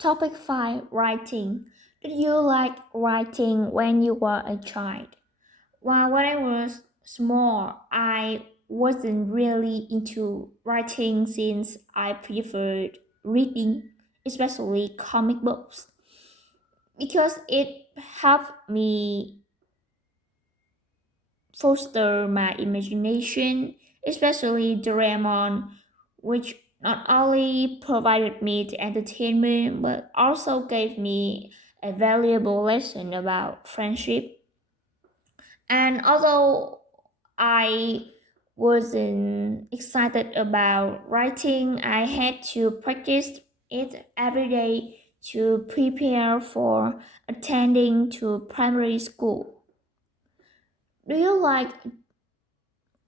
Topic 5 Writing. Did you like writing when you were a child? Well, when I was small, I wasn't really into writing since I preferred reading, especially comic books, because it helped me foster my imagination, especially Doraemon, which not only provided me the entertainment but also gave me a valuable lesson about friendship. And although I wasn't excited about writing, I had to practice it every day to prepare for attending to primary school. Do you like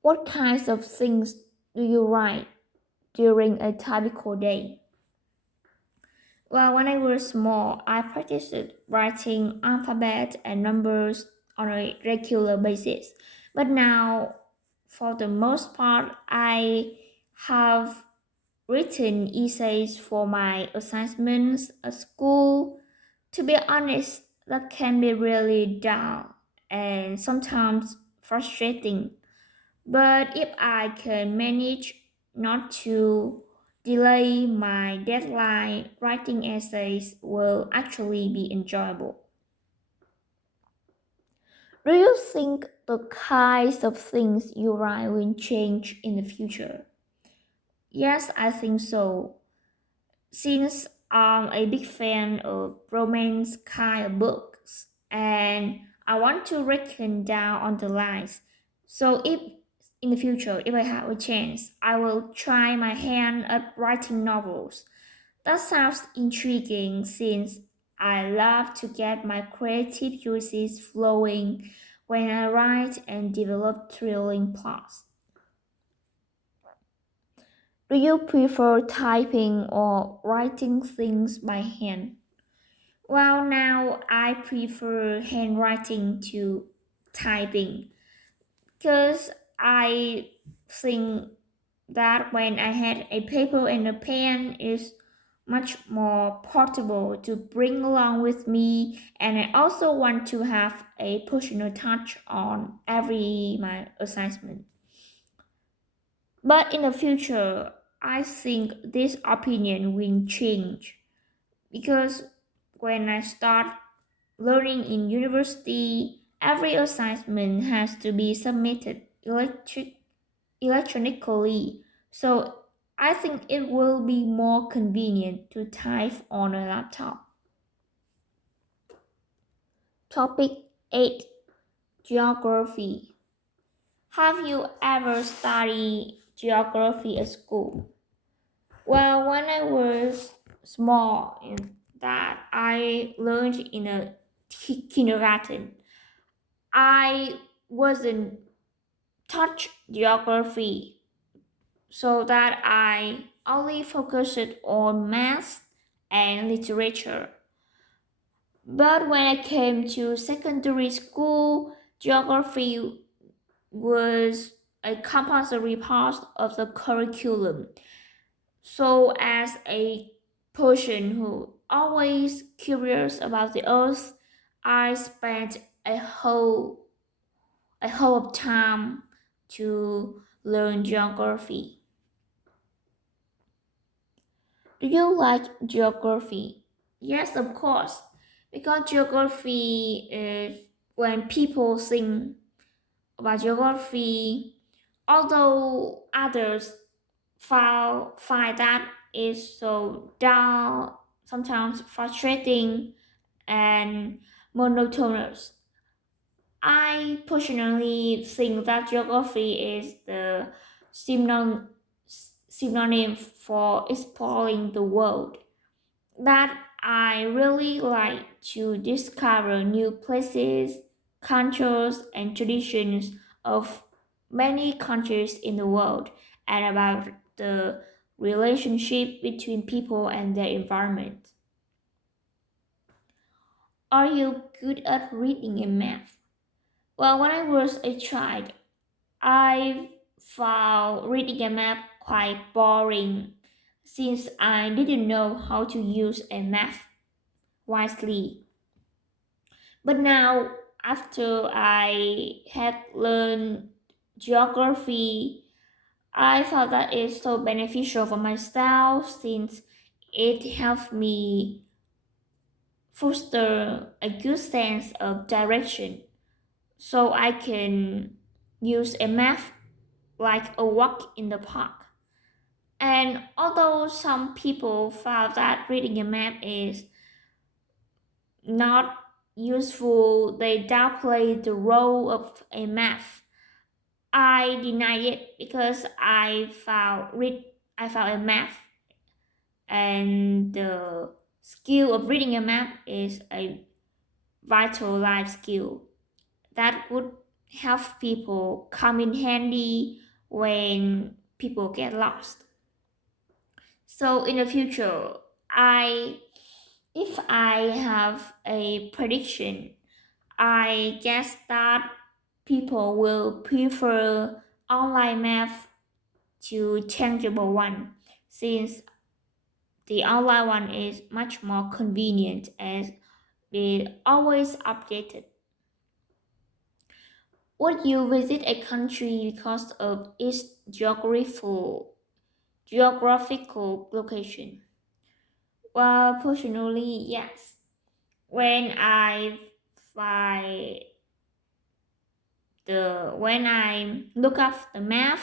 What kinds of things do you write during a typical day? Well, when I was small, I practiced writing alphabet and numbers on a regular basis. But now, for the most part, I have written essays for my assignments at school. To be honest, that can be really dull and sometimes frustrating. But if I can manage not to delay my deadline, writing essays will actually be enjoyable. Do you think the kinds of things you write will change in the future? Yes, I think so. Since I'm a big fan of romance kind of books and I want to reckon down on the lines. So if in the future, if I have a chance, I will try my hand at writing novels. That sounds intriguing since I love to get my creative juices flowing when I write and develop thrilling plots. Do you prefer typing or writing things by hand? Well, now I prefer handwriting to typing because I think that when I had a paper and a pen is much more portable to bring along with me, and I also want to have a personal touch on every my assignment. But in the future, I think this opinion will change because when I start learning in university, every assignment has to be submitted electronically. So I think it will be more convenient to type on a laptop. Topic 8 Geography. Have you ever studied geography at school? Well, when I was small, in that I learned in a kindergarten, I wasn't taught geography, so that I only focused on math and literature. But when I came to secondary school, geography was a compulsory part of the curriculum. So, as a person who always curious about the earth, I spent a whole of time to learn geography. Do you like geography? Yes, of course, because geography is when people think about geography, although others find that is so dull, sometimes frustrating and monotonous. I personally think that geography is the synonym, synonym for exploring the world. That I really like to discover new places, cultures, and traditions of many countries in the world and about the relationship between people and their environment. Are you good at reading and math? Well, when I was a child, I found reading and math quite boring since I didn't know how to use a map wisely. But now, after I had learned geography, I felt that it's so beneficial for myself since it helped me foster a good sense of direction so I can use a map like a walk in the park. And although some people found that reading a map is not useful, they downplay the role of a map. I deny it because I found a map, and the skill of reading a map is a vital life skill that would help people come in handy when people get lost. So in the future, I if I have a prediction, I guess that people will prefer online math to changeable one since the online one is much more convenient as they always updated. Would you visit a country because of its geographical location? Well, personally, yes. When I find when I look up the map,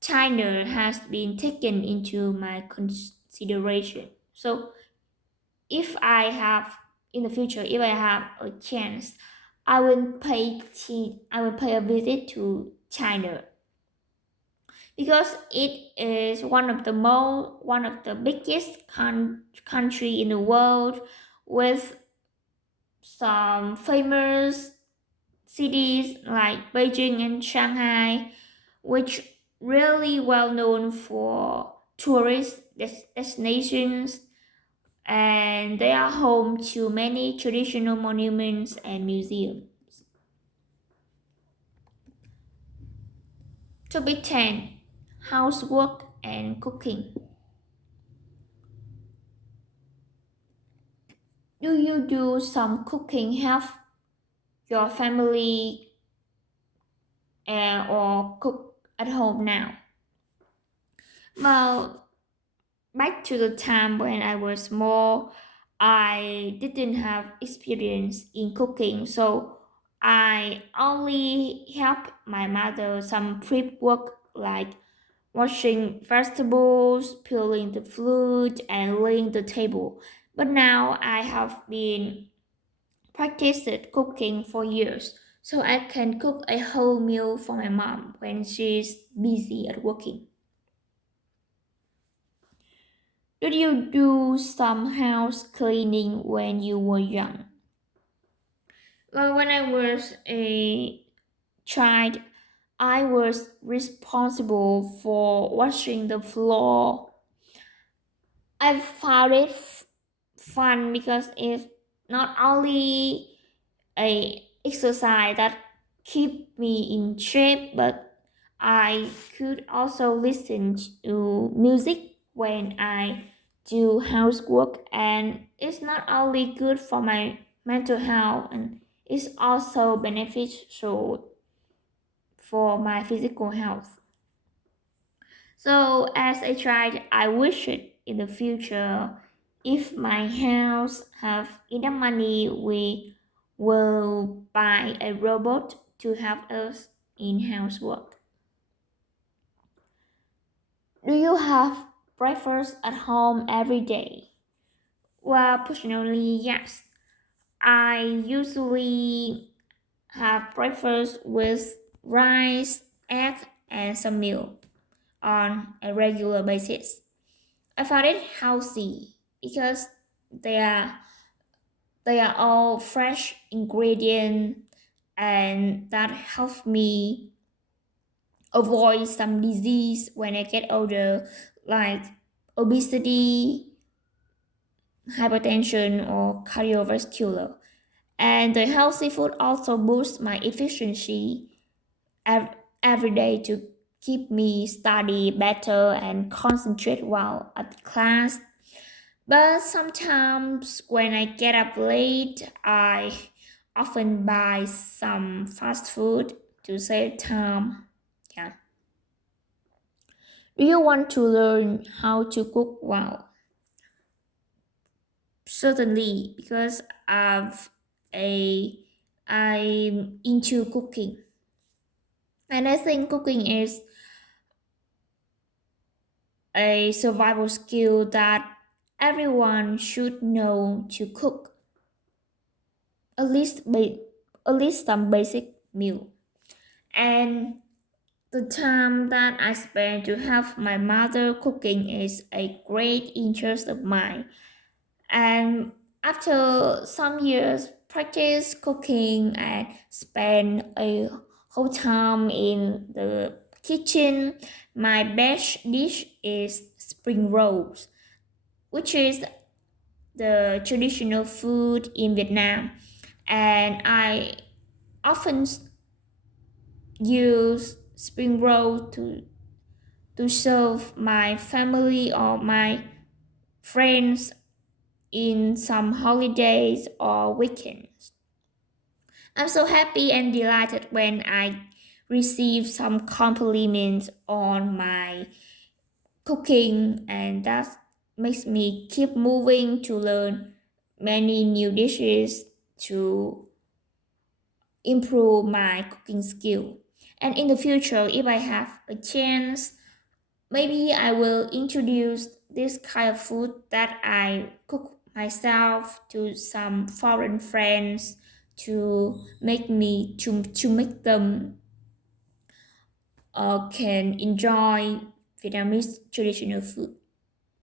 China has been taken into my consideration. So if I have in the future, if I have a chance, I will pay a visit to China because it is one of the biggest country in the world with some famous cities like Beijing and Shanghai, which really well known for tourist destinations, and they are home to many traditional monuments and museums. Topic 10: housework and cooking. Do you do some cooking help your family or cook at home now? Well, back to the time when I was small, I didn't have experience in cooking, so I only helped my mother some prep work like washing vegetables, peeling the fruit, and laying the table. But now I have been practiced cooking for years, so I can cook a whole meal for my mom when she's busy at working. Did you do some house cleaning when you were young? Well, when I was a child, I was responsible for washing the floor. I found it fun because it's not only a exercise that keep me in shape, but I could also listen to music when I do housework, and it's not only good for my mental health, and it's also beneficial for my physical health. So as a child, I wish it in the future if my house have enough money, we will buy a robot to help us in housework. Do you have breakfast at home every day? Well, personally, yes. I usually have breakfast with rice, egg, and some milk on a regular basis. I found it healthy because they are they are all fresh ingredient, and that helps me avoid some disease when I get older like obesity, hypertension or cardiovascular. And the healthy food also boosts my efficiency every day too. keep me study better and concentrate while at class. But sometimes when I get up late, I often buy some fast food to save time. Yeah. Do you want to learn how to cook well? Certainly, because a I'm into cooking, and I think cooking is a survival skill that everyone should know to cook at least at least some basic meal. And the time that I spend to help my mother cooking is a great interest of mine. And after some years practice cooking and spend a whole time in the kitchen, my best dish is spring rolls, which is the traditional food in Vietnam. And I often use spring roll to serve my family or my friends in some holidays or weekends. I'm so happy and delighted when I receive some compliments on my cooking, and that makes me keep moving to learn many new dishes to improve my cooking skill. And in the future, if I have a chance, maybe I will introduce this kind of food that I cook myself to some foreign friends to make them can enjoy Vietnamese traditional food.